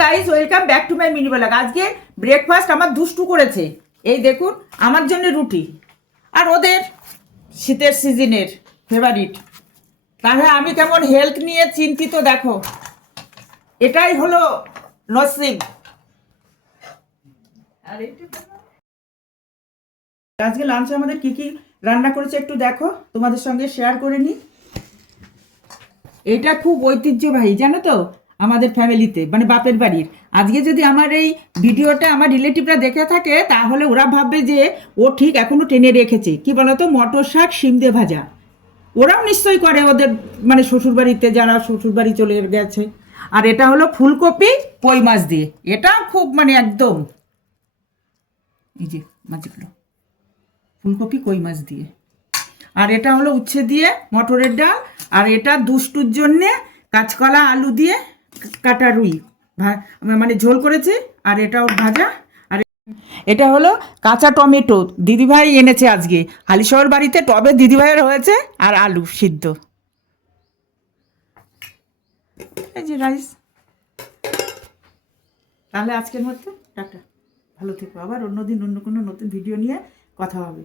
Guys, welcome back to my mini blog. আজকে breakfast আমার দুষ্টু করেছে। এই দেখুন, আমার জন্য রুটি আর ওদের শীতের সিজনের ফেভারিট। তাহলে আমি কেমন হেলথ নিয়ে চিন্তিত দেখো। এটাই হলো নসিব। আজকে লাঞ্চে আমাদের কি কি রান্না করেছে একটু দেখো, তোমাদের সঙ্গে শেয়ার করে নিই। এটা খুব ঐতিহ্যবাহী জানো তো আমাদের ফ্যামিলিতে, মানে বাপের বাড়ির। আজকে যদি আমার এই ভিডিওটা আমার রিলেটিভরা দেখে থাকে তাহলে ওরা ভাববে যে ও ঠিক এখনো টেনে রেখেছে। কি বলতো, মটর শাক শিম দিয়ে ভাজা। ওরাও নিশ্চয়ই করে ওদের মানে শ্বশুরবাড়িতে, যারা শ্বশুরবাড়ি চলে গেছে। আর এটা হলো ফুলকপি কই মাছ দিয়ে। এটা খুব মানে একদম, এই যে মাছগুলো ফুলকপি কই মাছ দিয়ে। আর এটা হলো উচ্ছে দিয়ে মটরের ডাল। আর এটা দুষ্টুর জন্যে কাঁচকলা আলু দিয়ে কাটা রুই মানে ঝোল করেছে। আর এটাও ভাজা। আর এটা হলো কাঁচা টমেটো দিদিভাই এনেছে আজকে হালিশহর বাড়িতে, টবে দিদিভাইয়ের হয়েছে। আর আলু সিদ্ধ। এই যে রাইস। তাহলে আজকের মতো টাটা, ভালো থেকো। আবার অন্যদিন অন্য কোনো নতুন ভিডিও নিয়ে কথা হবে।